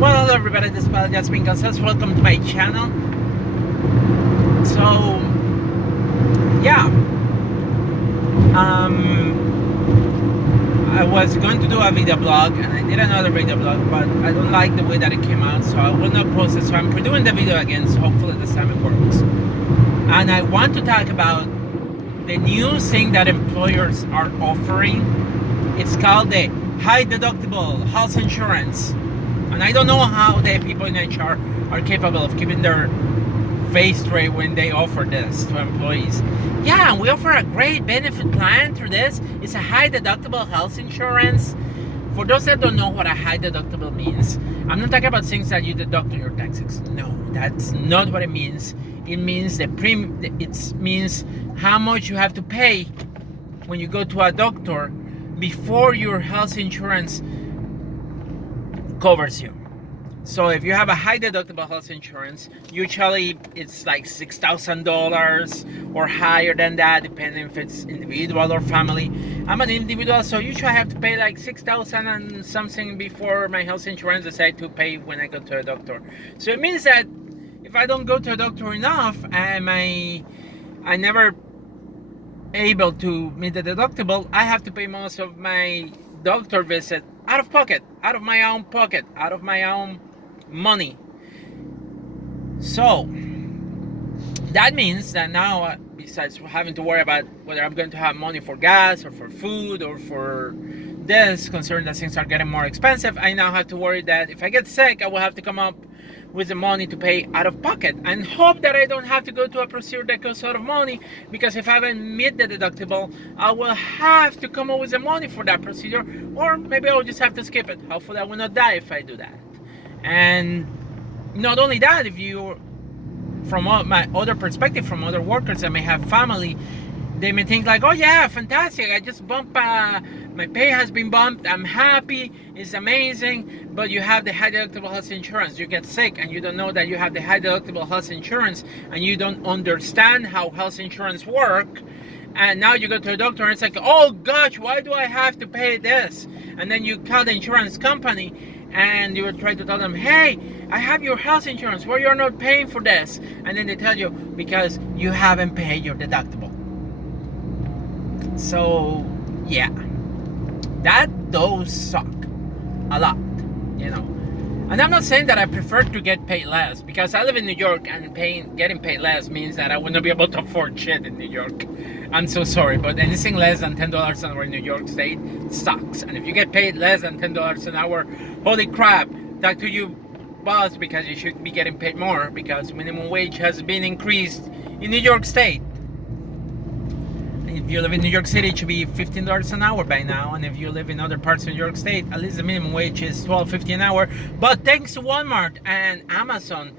Well, hello everybody, this is Just Being Consensus. Welcome to my channel. So, yeah, I was going to do a video blog and I did another video blog, but I don't like the way that it came out, so I will not post it. So I'm redoing the video again, so hopefully this time it works. And I want to talk about the new thing that employers are offering. It's called the high deductible health insurance. And I don't know how the people in HR are capable of keeping their face straight when they offer this to employees. Yeah, we offer a great benefit plan through this. It's a high deductible health insurance. For those that don't know what a high deductible means, I'm not talking about things that you deduct on your taxes. No, that's not what it means. It means it means how much you have to pay when you go to a doctor before your health insurance covers you. So if you have a high deductible health insurance, usually it's like $6,000 or higher than that, depending if it's individual or family. I'm an individual, so usually I have to pay like $6,000 and something before my health insurance decides to pay when I go to a doctor. So it means that if I don't go to a doctor enough and I never able to meet the deductible, I have to pay most of my doctor visit out of pocket, out of my own pocket, out of my own money. So that means that now, besides having to worry about whether I'm going to have money for gas or for food or for this, considering that things are getting more expensive, I now have to worry that if I get sick, I will have to come up with the money to pay out of pocket and hope that I don't have to go to a procedure that costs a lot of money, because if I haven't met the deductible, I will have to come up with the money for that procedure, or maybe I'll just have to skip it. Hopefully I will not die if I do that. And not only that, if you, from my other perspective, from other workers that may have family, they may think like, oh yeah, fantastic, I just bumped, my pay has been bumped, I'm happy, it's amazing. But you have the high deductible health insurance, you get sick and you don't know that you have the high deductible health insurance, and you don't understand how health insurance work, and now you go to a doctor and it's like, oh gosh, why do I have to pay this? And then you call the insurance company and you will try to tell them, hey, I have your health insurance, why you're not paying for this? And then they tell you, because you haven't paid your deductible. So yeah, those suck a lot, you know. And I'm not saying that I prefer to get paid less, because I live in New York and getting paid less means that I will not be able to afford shit in New York. I'm so sorry, but anything less than $10 an hour in New York State sucks. And if you get paid less than $10 an hour, holy crap, talk to you boss, because you should be getting paid more, because minimum wage has been increased in New York State. If you live in New York City, it should be $15 an hour by now. And if you live in other parts of New York State, at least the minimum wage is $12.50 an hour. But thanks to Walmart and Amazon,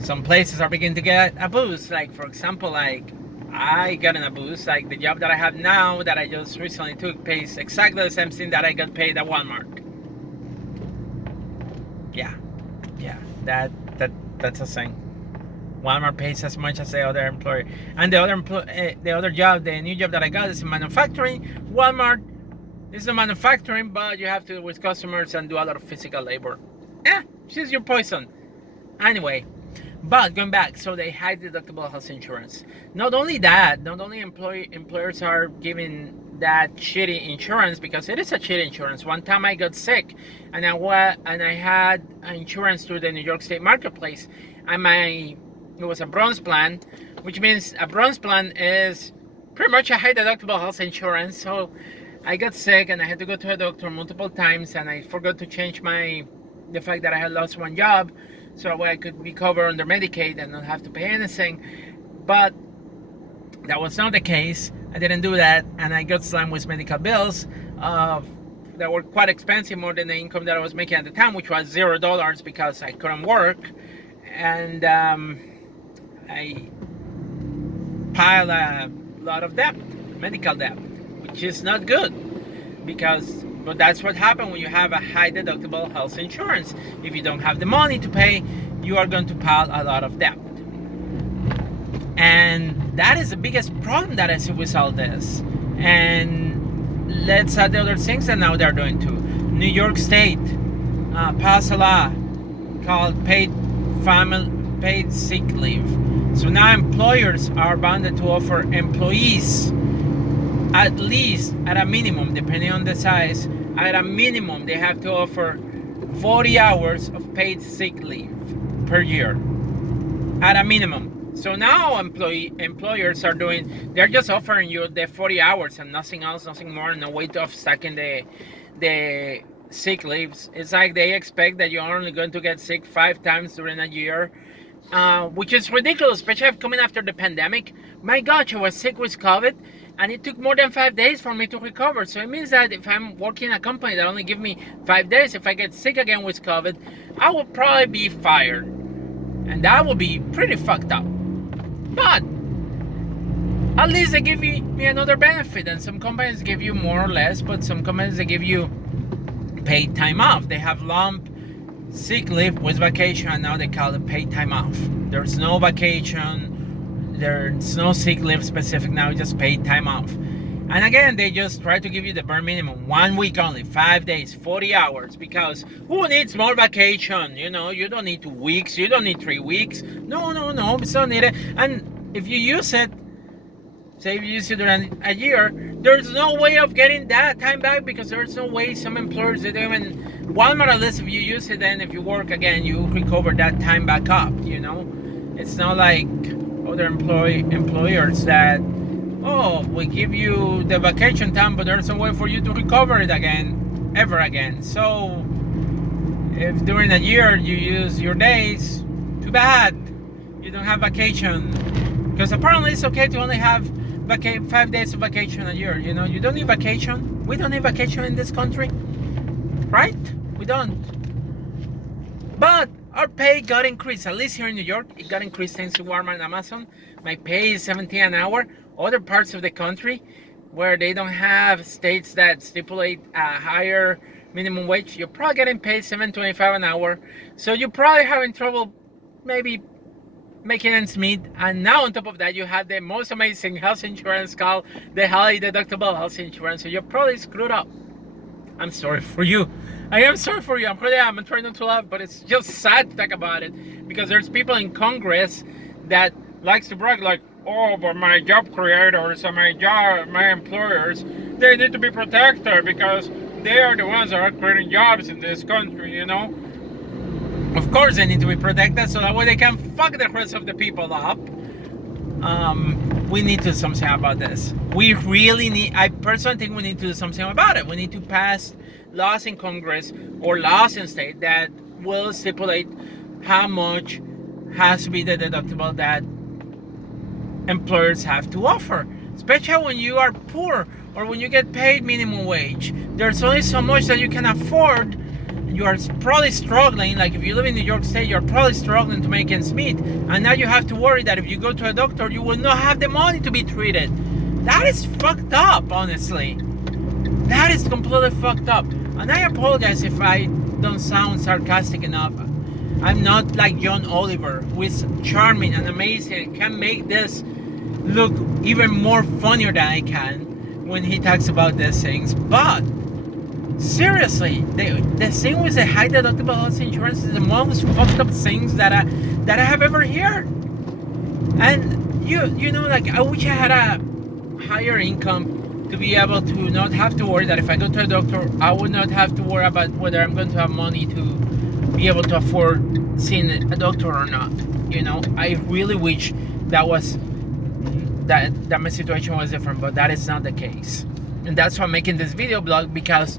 some places are beginning to get a boost. Like, for example, like I got in a boost. Like the job that I have now, that I just recently took, pays exactly the same thing that I got paid at Walmart. Yeah, that's a thing. Walmart pays as much as the other employer, and the other job, the new job that I got, is in manufacturing. Walmart is in manufacturing, but you have to deal with customers and do a lot of physical labor. Choose your poison. Anyway, but going back, so they high deductible health insurance. Not only that, not only employers are giving that shitty insurance, because it is a shitty insurance. One time I got sick, and I had insurance through the New York State Marketplace, and it was a bronze plan, which means a bronze plan is pretty much a high deductible health insurance. So I got sick and I had to go to a doctor multiple times, and I forgot to change the fact that I had lost one job, so that way I could be covered under Medicaid and not have to pay anything. But that was not the case. I didn't do that, and I got slammed with medical bills that were quite expensive, more than the income that I was making at the time, which was $0 because I couldn't work. And I piled a lot of debt, medical debt, which is not good, but that's what happens when you have a high deductible health insurance. If you don't have the money to pay, you are going to pile a lot of debt. And that is the biggest problem that I see with all this. And let's add the other things that now they're doing too. New York State passed a law called paid sick leave. So now employers are bound to offer employees, at least at a minimum, depending on the size, at a minimum they have to offer 40 hours of paid sick leave per year, at a minimum. So now employers are they're just offering you the 40 hours and nothing else, nothing more, no way of stacking the sick leaves. It's like they expect that you're only going to get sick 5 times during a year, which is ridiculous, especially coming after the pandemic. My gosh, I was sick with COVID, and it took more than 5 days for me to recover. So it means that if I'm working in a company that only give me 5 days, if I get sick again with COVID, I will probably be fired. And that would be pretty fucked up. But at least they give me another benefit. And some companies give you more or less, but some companies, they give you paid time off. They have lump sick leave with vacation, and now they call it paid time off. There's no vacation, there's no sick leave specific, now just paid time off. And again, they just try to give you the bare minimum, 1 week only, 5 days, 40 hours, because who needs more vacation? You know, you don't need 2 weeks, you don't need 3 weeks. No, it's not needed. And if you use it, say if you use it during a year, there's no way of getting that time back, because there's no way. Some employers, they don't even, Walmart, at least if you use it, then if you work again, you recover that time back up, you know. It's not like other employers that, oh, we give you the vacation time, but there's no way for you to recover it again, ever again. So if during a year you use your days, too bad, you don't have vacation. Because apparently it's okay to only have 5 days of vacation a year. You know, you don't need vacation. We don't need vacation in this country, right? We don't. But our pay got increased. At least here in New York, it got increased thanks to Walmart and Amazon. My pay is $17 an hour. Other parts of the country where they don't have states that stipulate a higher minimum wage, you're probably getting paid $7.25 an hour. So you're probably having trouble maybe making ends meet. And now on top of that, you have the most amazing health insurance called the high deductible health insurance. So you're probably screwed up. I'm sorry for you. I am sorry for you. I'm trying not to laugh, but it's just sad to talk about it, because there's people in Congress that likes to brag like, oh, but my job creators and my employers, they need to be protected because they are the ones that are creating jobs in this country, you know. Of course they need to be protected, so that way they can fuck the rest of the people up. We need to do something about this. We really need, I personally think we need to do something about it. We need to pass laws in Congress or laws in state that will stipulate how much has to be the deductible that employers have to offer, especially when you are poor or when you get paid minimum wage. There's only so much that you can afford. You are probably struggling, like if you live in New York State, you're probably struggling to make ends meet, and now you have to worry that if you go to a doctor, you will not have the money to be treated. That is fucked up, honestly. That is completely fucked up. And I apologize if I don't sound sarcastic enough. I'm not like John Oliver, who is charming and amazing and can make this look even more funnier than I can when he talks about these things. But seriously, the thing with the high deductible health insurance is the most fucked up things that I have ever heard. And you know, like, I wish I had a higher income to be able to not have to worry that if I go to a doctor, I would not have to worry about whether I'm going to have money to be able to afford seeing a doctor or not. You know, I really wish that my situation was different, but that is not the case. And that's why I'm making this video blog, because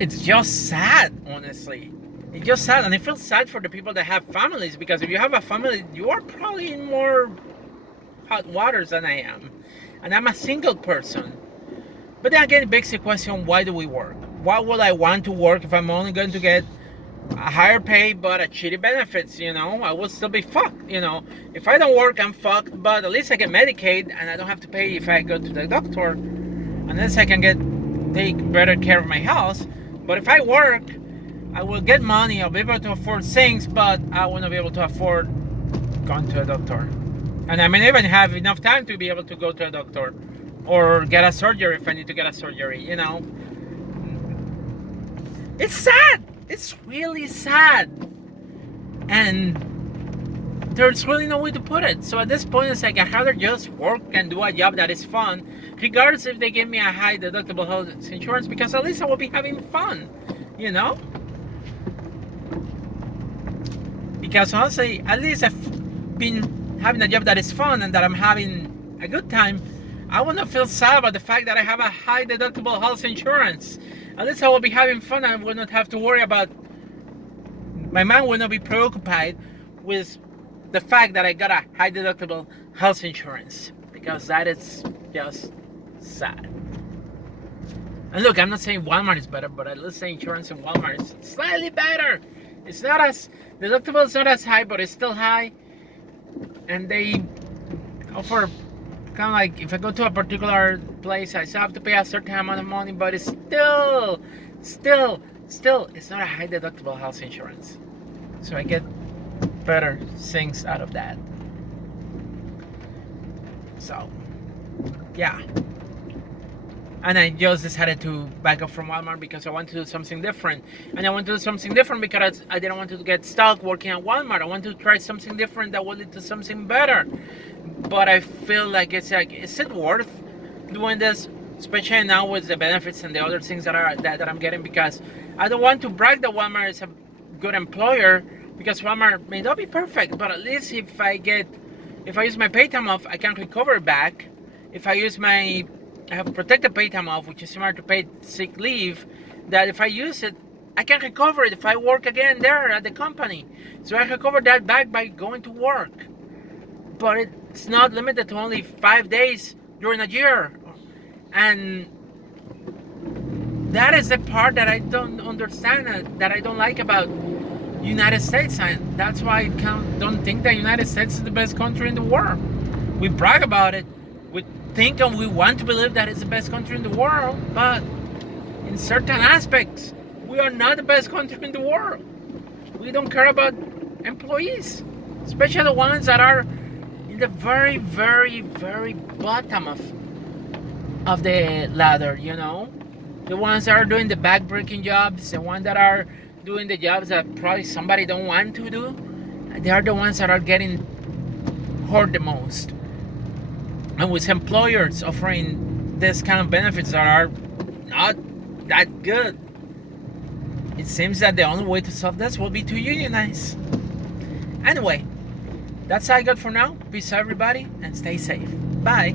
it's just sad, honestly. It's just sad, and I feel sad for the people that have families, because if you have a family, you are probably in more hot waters than I am. And I'm a single person. But then again, it begs the question, why do we work? Why would I want to work if I'm only going to get a higher pay but a shitty benefits? You know, I will still be fucked. You know, if I don't work, I'm fucked, but at least I get Medicaid and I don't have to pay if I go to the doctor. Unless I can take better care of my health. But if I work, I will get money, I'll be able to afford things, but I will not be able to afford going to a doctor. And I may not even have enough time to be able to go to a doctor or get a surgery if I need to get a surgery, you know. It's sad. It's really sad. And there's really no way to put it. So at this point, it's like I'd rather just work and do a job that is fun, regardless if they give me a high deductible health insurance, because at least I will be having fun, you know? Because honestly, at least I've been having a job that is fun and that I'm having a good time. I will not feel sad about the fact that I have a high deductible health insurance. At least I will be having fun. I will not have to worry about, my mind will not be preoccupied with the fact that I got a high deductible health insurance, because that is just sad. And look, I'm not saying Walmart is better, but at least the insurance in Walmart is slightly better. It's not as, deductible is not as high, but it's still high. And they offer kind of like, if I go to a particular place, I still have to pay a certain amount of money, but it's still, it's not a high deductible health insurance. So I get better things out of that. So, yeah. And I just decided to back up from Walmart because I want to do something different. And I want to do something different because I didn't want to get stuck working at Walmart. I want to try something different that will lead to something better. But I feel like it's like, is it worth doing this? Especially now with the benefits and the other things that I'm getting, because I don't want to brag that Walmart is a good employer, because Walmart may not be perfect, but at least if I use my pay time off, I can recover it back. If I have protected pay time off, which is similar to paid sick leave, that if I use it, I can recover it if I work again there at the company. So I recover that back by going to work. But it's not limited to only 5 days during a year. And that is the part that I don't understand, that I don't like about United States. And that's why I don't think that United States is the best country in the world. We brag about it. We think and we want to believe that it's the best country in the world, but in certain aspects, we are not the best country in the world. We don't care about employees, especially the ones that are in the very, very, very bottom of the ladder, you know? The ones that are doing the back-breaking jobs, the ones that are doing the jobs that probably somebody don't want to do, they are the ones that are getting hurt the most. And with employers offering this kind of benefits that are not that good, it seems that the only way to solve this will be to unionize. Anyway, that's all I got for now. Peace out, everybody, and stay safe. Bye.